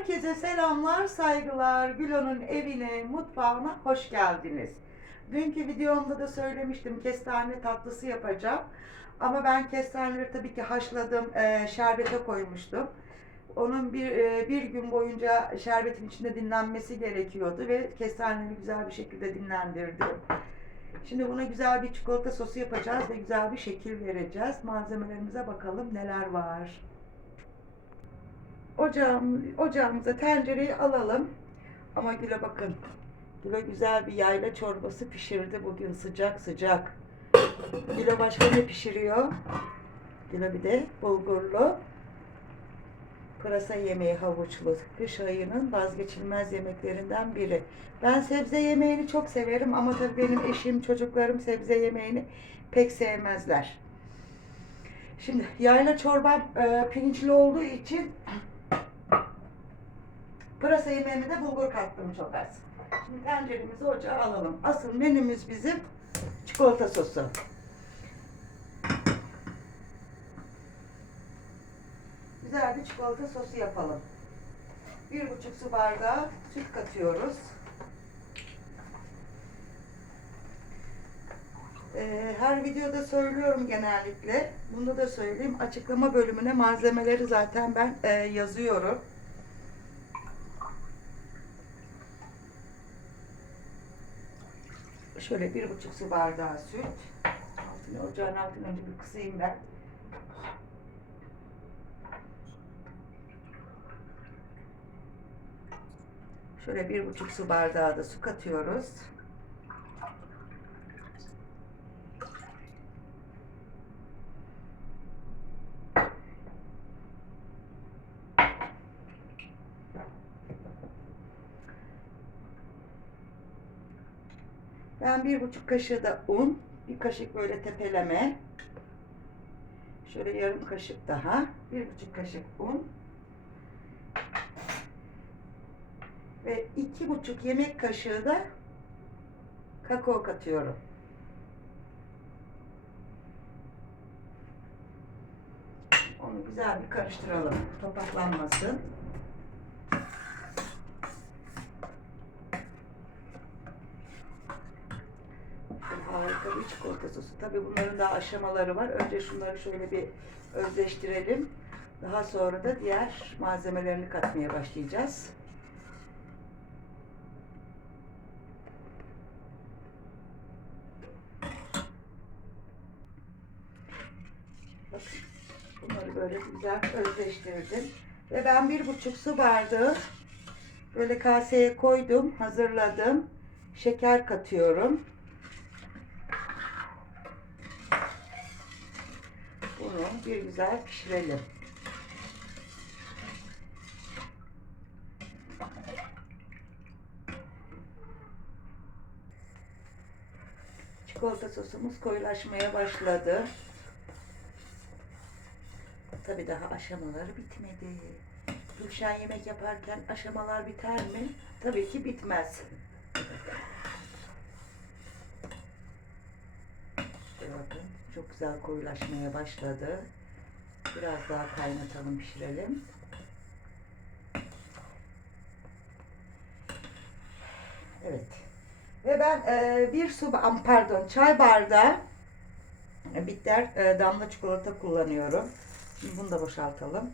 Herkese selamlar, saygılar. Gülo'nun evine, mutfağına hoş geldiniz. Dünkü videomda da söylemiştim kestane tatlısı yapacağım. Ama ben kestaneleri tabii ki haşladım, e, şerbete koymuştum. Onun bir e, bir gün boyunca şerbetin içinde dinlenmesi gerekiyordu ve kestaneleri güzel bir şekilde dinlendirdim. Şimdi buna güzel bir çikolata sosu yapacağız ve güzel bir şekil vereceğiz. Malzemelerimize bakalım neler var. Ocağım, ocağımıza tencereyi alalım. Ama Gül'e bakın. Gül'e güzel bir yayla çorbası pişirdi bugün sıcak sıcak. Gül'e başka ne pişiriyor? Gül'e bir de bulgurlu pırasa yemeği havuçlu. Kış ayının vazgeçilmez yemeklerinden biri. Ben sebze yemeğini çok severim ama tabii benim eşim, çocuklarım sebze yemeğini pek sevmezler. Şimdi yayla çorbam e, pirinçli olduğu için Pırasa yemeğine de bulgur kattım çok az. Şimdi tenceremizi ocağa alalım. Asıl menümüz bizim çikolata sosu. Güzel bir çikolata sosu yapalım. Bir buçuk su bardağı süt katıyoruz. Ee, her videoda söylüyorum genellikle. Bunu da söyleyeyim. Açıklama bölümüne malzemeleri zaten ben e, yazıyorum. Şöyle bir buçuk su bardağı süt. Altını, ocağın altını önce bir kısayım ben. Şöyle bir buçuk su bardağı da su katıyoruz. Ben bir buçuk kaşığı da un, bir kaşık böyle tepeleme, şöyle yarım kaşık daha, bir buçuk kaşık un ve iki buçuk yemek kaşığı da kakao katıyorum. Onu güzel bir karıştıralım, topaklanmasın. Harika bir çikolata sosu. Tabii bunların daha aşamaları var. Önce şunları şöyle bir özleştirelim. Daha sonra da diğer malzemelerini katmaya başlayacağız. Bakın bunları böyle güzel özleştirdim. Ve ben bir buçuk su bardağı böyle kaseye koydum, hazırladım. Şeker katıyorum. Bunu bir güzel pişirelim. Çikolata sosumuz koyulaşmaya başladı. Tabii daha aşamaları bitmedi. Gülşen yemek yaparken aşamalar biter mi? Tabii ki bitmez. İşte bakın çok güzel koyulaşmaya başladı. Biraz daha kaynatalım pişirelim. Evet. Ve ben e, bir su pardon çay bardağı e, bitter e, damla çikolata kullanıyorum. Şimdi bunu da boşaltalım.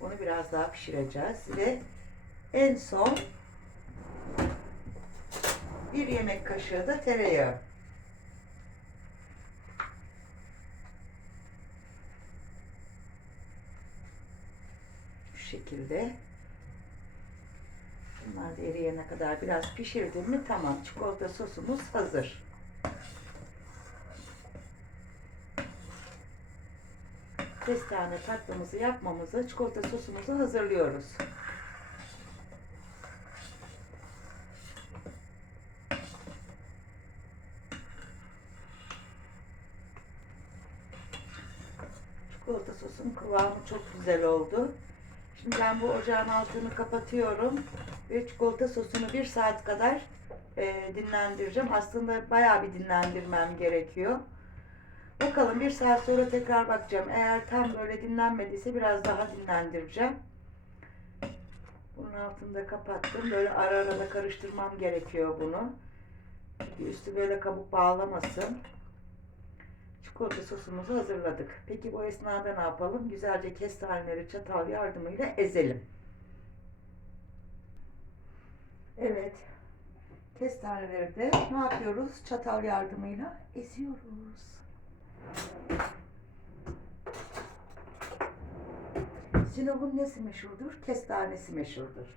Bunu biraz daha pişireceğiz ve en son bir yemek kaşığı da tereyağı. Şu şekilde. Bunlar da eriyene kadar biraz pişirdim mi tamam. Çikolata sosumuz hazır. Kestane tatlımızı yapmamızı, çikolata sosumuzu hazırlıyoruz. Çikolata sosun kıvamı çok güzel oldu. Şimdi ben bu ocağın altını kapatıyorum ve çikolata sosunu bir saat kadar e, dinlendireceğim. Aslında bayağı bir dinlendirmem gerekiyor. Bakalım bir saat sonra tekrar bakacağım. Eğer tam böyle dinlenmediyse biraz daha dinlendireceğim. Bunun altını da kapattım. Böyle ara ara da karıştırmam gerekiyor bunu. Üstü böyle kabuk bağlamasın. Çikolata sosumuzu hazırladık. Peki bu esnada ne yapalım? Güzelce kestaneleri çatal yardımıyla ezelim. Evet. Kestaneleri de ne yapıyoruz? Çatal yardımıyla eziyoruz. Sinop'un nesi meşhurdur? Kestanesi meşhurdur.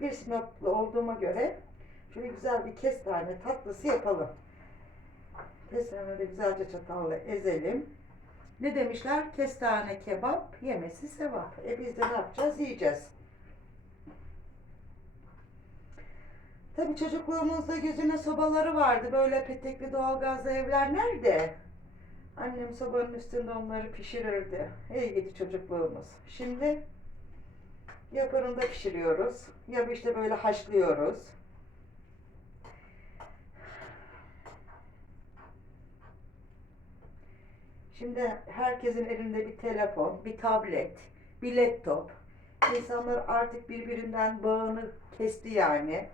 Bir Sinoplu olduğuma göre şöyle güzel bir kestane tatlısı yapalım. De güzelce çatalla ezelim. Ne demişler? Kestane kebap, yemesi sevap. E biz de ne yapacağız? Yiyeceğiz. Tabii çocukluğumuzda gözüne sobaları vardı. Böyle petekli doğalgazlı evler nerede? Annem sobanın üstünde onları pişirirdi. Ey gidi çocukluğumuz. Şimdi ya fırında pişiriyoruz ya işte böyle haşlıyoruz. Şimdi herkesin elinde bir telefon, bir tablet, bir laptop. İnsanlar artık birbirinden bağını kesti yani.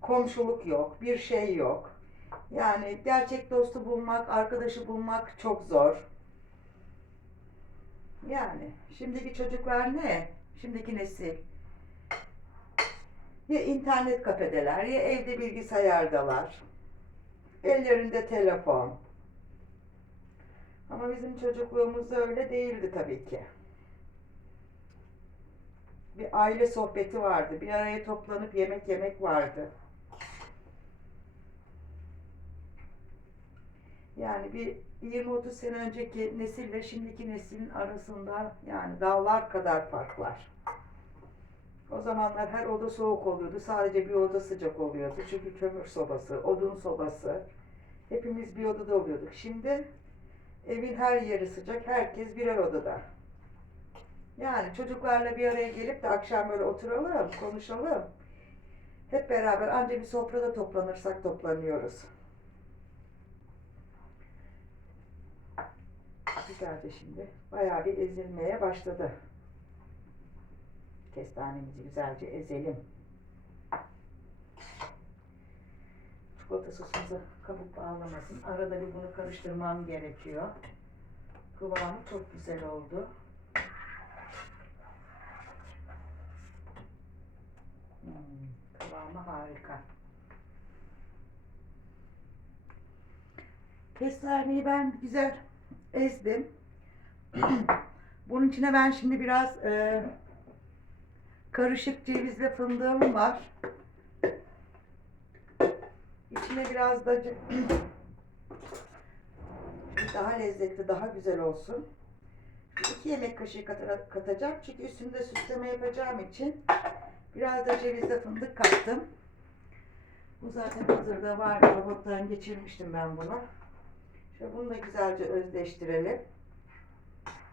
Komşuluk yok, bir şey yok. Yani gerçek dostu bulmak, arkadaşı bulmak çok zor. Yani şimdiki çocuklar ne? Şimdiki nesil. Ya internet kafedeler ya evde bilgisayardalar. Ellerinde telefon. Ama bizim çocukluğumuzda öyle değildi tabii ki. Bir aile sohbeti vardı. Bir araya toplanıp yemek yemek vardı. Yani bir 20-30 sene önceki nesille şimdiki neslin arasında yani dağlar kadar fark var. O zamanlar her oda soğuk oluyordu. Sadece bir oda sıcak oluyordu. Çünkü kömür sobası, odun sobası. Hepimiz bir odada oluyorduk. Şimdi evin her yeri sıcak. Herkes birer odada. Yani çocuklarla bir araya gelip de akşam böyle oturalım, konuşalım. Hep beraber anca bir sofrada toplanırsak toplanıyoruz. Güzelce şimdi bayağı bir ezilmeye başladı. Kestanemizi güzelce ezelim. Çikolata sosumuza kabuk bağlamasın. Arada bir bunu karıştırmam gerekiyor. Kıvamı çok güzel oldu. Hmm, kıvamı harika. Kestaneyi ben güzel ezdim. Bunun içine ben şimdi biraz e, karışık cevizle fındığım var. İçine biraz da daha lezzetli, daha güzel olsun. İki yemek kaşığı kata- katacağım. Çünkü üstünde süsleme yapacağım için biraz da cevizle fındık kattım. Bu zaten hazırda vardı. Robottan geçirmiştim ben bunu. Şöyle bunu da güzelce özleştirelim.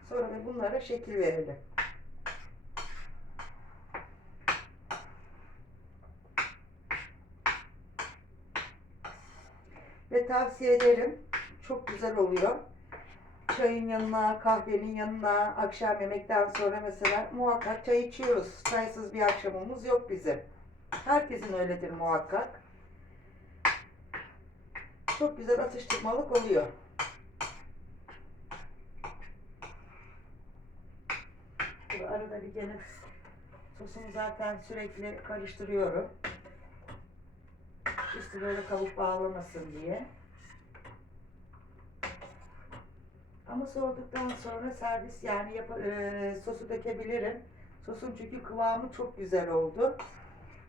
Sonra da bunlara şekil verelim. Ve tavsiye ederim. Çok güzel oluyor. Çayın yanına, kahvenin yanına, akşam yemekten sonra mesela muhakkak çay içiyoruz. Çaysız bir akşamımız yok bizim. Herkesin öyledir muhakkak. Çok güzel atıştırmalık oluyor. Arada bir gene sosumu zaten sürekli karıştırıyorum. Üstü böyle kabuk bağlamasın diye. Ama soğuduktan sonra servis yani yap- e, sosu dökebilirim. Sosun çünkü kıvamı çok güzel oldu.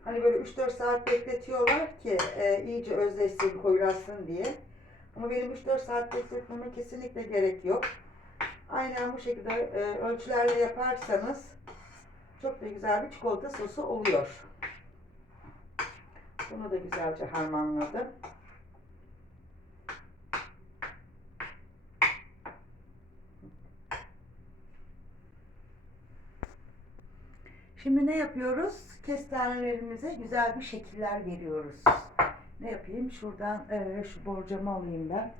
Hani böyle 3-4 saat bekletiyorlar ki e, iyice özleşsin, koyulaşsın diye. Ama benim 3-4 saat bekletmeme kesinlikle gerek yok. Aynen bu şekilde e, ölçülerle yaparsanız çok da güzel bir çikolata sosu oluyor. Bunu da güzelce harmanladım. Şimdi ne yapıyoruz? Kestanelerimize güzel bir şekiller veriyoruz. Ne yapayım? Şuradan e, şu borcamı alayım ben.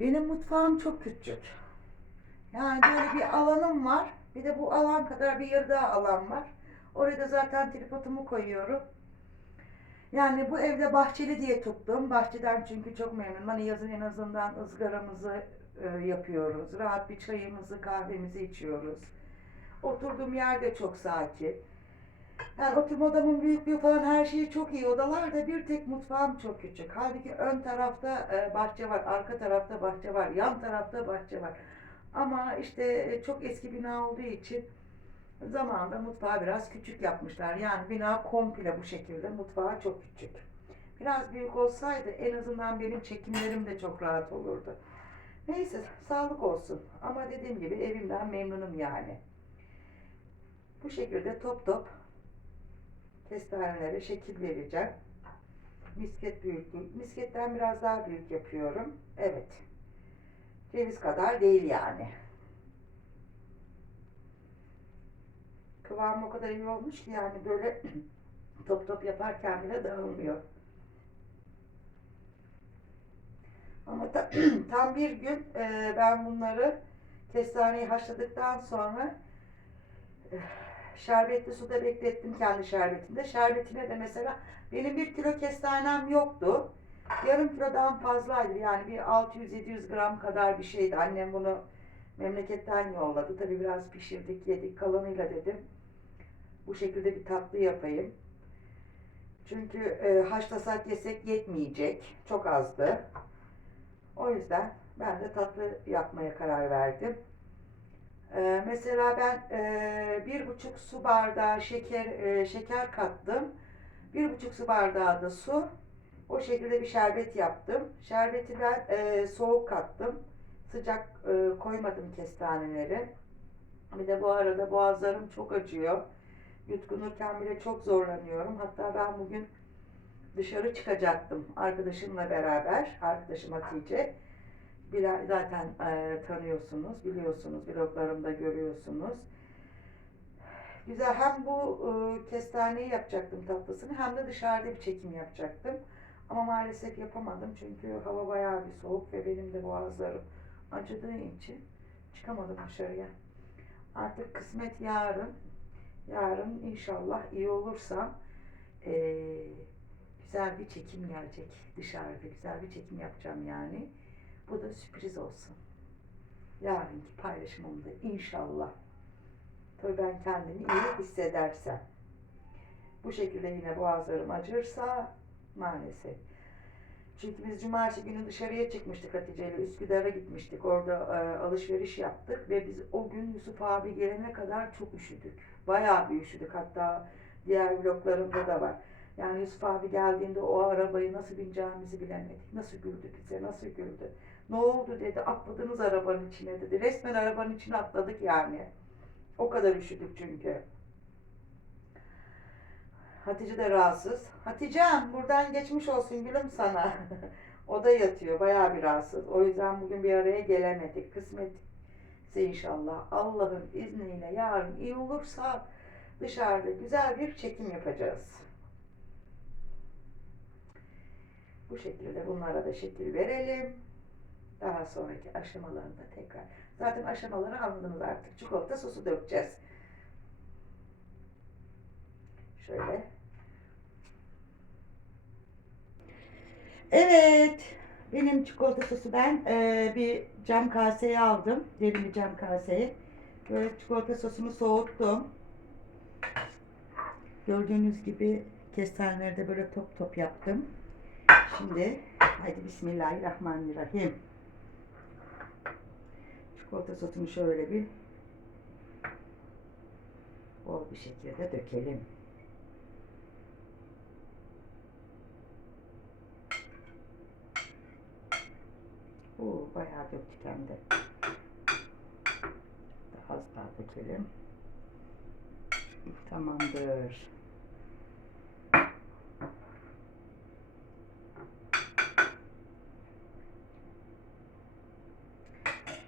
Benim mutfağım çok küçük. Yani böyle bir alanım var. Bir de bu alan kadar bir yer daha alan var. Oraya da zaten tripodumu koyuyorum. Yani bu evde bahçeli diye tuttum. Bahçeden çünkü çok memnunum. Hani yazın en azından ızgaramızı e, yapıyoruz. Rahat bir çayımızı, kahvemizi içiyoruz. Oturduğum yer de çok sakin. Yani oturma odamın büyüklüğü falan her şeyi çok iyi. Odalarda bir tek mutfağım çok küçük. Halbuki ön tarafta e, bahçe var, arka tarafta bahçe var, yan tarafta bahçe var. Ama işte e, çok eski bina olduğu için zamanında mutfağı biraz küçük yapmışlar. Yani bina komple bu şekilde. Mutfağı çok küçük. Biraz büyük olsaydı en azından benim çekimlerim de çok rahat olurdu. Neyse sağlık olsun. Ama dediğim gibi evimden memnunum yani. Bu şekilde top top kestanelere şekil vereceğim. Misket büyüklüğü. Misketten biraz daha büyük yapıyorum. Evet. Ceviz kadar değil yani. Kıvamı o kadar iyi olmuş ki yani böyle top top yaparken bile dağılmıyor. Ama ta- tam bir gün e, ben bunları kestaneyi haşladıktan sonra e, şerbetli suda beklettim kendi şerbetinde. Şerbetine de mesela benim bir kilo kestanem yoktu. Yarım kilodan fazlaydı. Yani bir 600-700 gram kadar bir şeydi. Annem bunu memleketten yolladı. Tabii biraz pişirdik, yedik. Kalanıyla dedim. Bu şekilde bir tatlı yapayım. Çünkü e, haşlasak yesek yetmeyecek. Çok azdı. O yüzden ben de tatlı yapmaya karar verdim. Ee, mesela ben e, bir buçuk su bardağı şeker e, şeker kattım. Bir buçuk su bardağı da su. O şekilde bir şerbet yaptım. Şerbeti ben e, soğuk kattım. Sıcak e, koymadım kestaneleri. Bir de bu arada boğazlarım çok acıyor. Yutkunurken bile çok zorlanıyorum. Hatta ben bugün dışarı çıkacaktım arkadaşımla beraber. Arkadaşım Hatice. Bilal zaten e, tanıyorsunuz, biliyorsunuz, bloglarımda görüyorsunuz. Güzel hem bu e, kestaneyi yapacaktım tatlısını hem de dışarıda bir çekim yapacaktım. Ama maalesef yapamadım çünkü hava bayağı bir soğuk ve benim de boğazlarım acıdığı için çıkamadım dışarıya. Artık kısmet yarın. Yarın inşallah iyi olursa e, güzel bir çekim gelecek dışarıda. Güzel bir çekim yapacağım yani. Bu da sürpriz olsun. Yarınki paylaşımımda inşallah. Tabii ben kendimi iyi hissedersem. Bu şekilde yine boğazlarım acırsa maalesef. Çünkü biz cumartesi günü dışarıya çıkmıştık Hatice ile Üsküdar'a gitmiştik. Orada e, alışveriş yaptık ve biz o gün Yusuf abi gelene kadar çok üşüdük. Bayağı bir üşüdük. Hatta diğer vloglarımda da var. Yani Yusuf abi geldiğinde o arabayı nasıl bineceğimizi bilemedik. Nasıl güldü bize, nasıl güldü. Ne oldu dedi, atladınız arabanın içine dedi. Resmen arabanın içine atladık yani. O kadar üşüdük çünkü. Hatice de rahatsız. Hatice'm buradan geçmiş olsun gülüm sana. o da yatıyor, bayağı bir rahatsız. O yüzden bugün bir araya gelemedik. Kısmetse inşallah Allah'ın izniyle yarın iyi olursa dışarıda güzel bir çekim yapacağız. Bu şekilde bunlara da şekil verelim. Daha sonraki aşamalarında tekrar. Zaten aşamaları anladınız artık. Çikolata sosu dökeceğiz. Şöyle. Evet. Benim çikolata sosu ben eee, bir cam kaseye aldım. Derin bir cam kaseye. Böyle çikolata sosumu soğuttum. Gördüğünüz gibi kestaneleri de böyle top top yaptım. Şimdi hadi Bismillahirrahmanirrahim. Çikolata sosunu şöyle bir bol bir şekilde dökelim. Oo, bayağı döktük hem. Daha az daha dökelim. Tamamdır.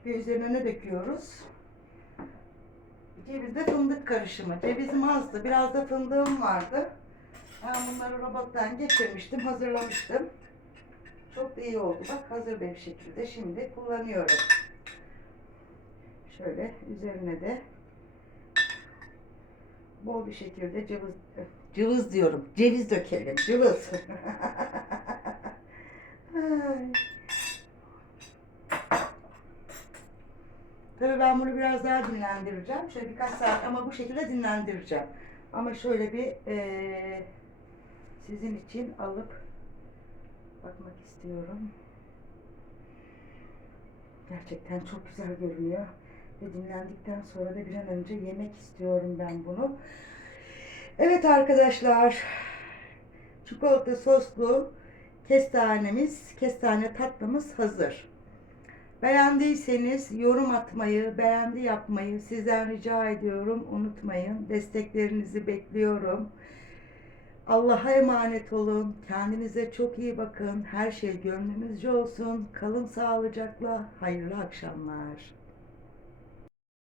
Ve üzerine ne döküyoruz? Cevizde fındık karışımı. Cevizim azdı. Biraz da fındığım vardı. Ben bunları robottan geçirmiştim. Hazırlamıştım. Çok da iyi oldu. Bak hazır bir şekilde şimdi kullanıyorum. Şöyle üzerine de bol bir şekilde cıvız cıvız diyorum. Ceviz dökelim. Cıvız. Tabii ben bunu biraz daha dinlendireceğim. Şöyle birkaç saat ama bu şekilde dinlendireceğim. Ama şöyle bir eee, sizin için alıp bakmak istiyorum. Gerçekten çok güzel görünüyor. Ve dinlendikten sonra da bir an önce yemek istiyorum ben bunu. Evet arkadaşlar. Çikolata soslu kestanemiz, kestane tatlımız hazır. Beğendiyseniz yorum atmayı, beğendi yapmayı sizden rica ediyorum. Unutmayın. Desteklerinizi bekliyorum. Allah'a emanet olun. Kendinize çok iyi bakın. Her şey gönlünüzce olsun. Kalın sağlıcakla. Hayırlı akşamlar.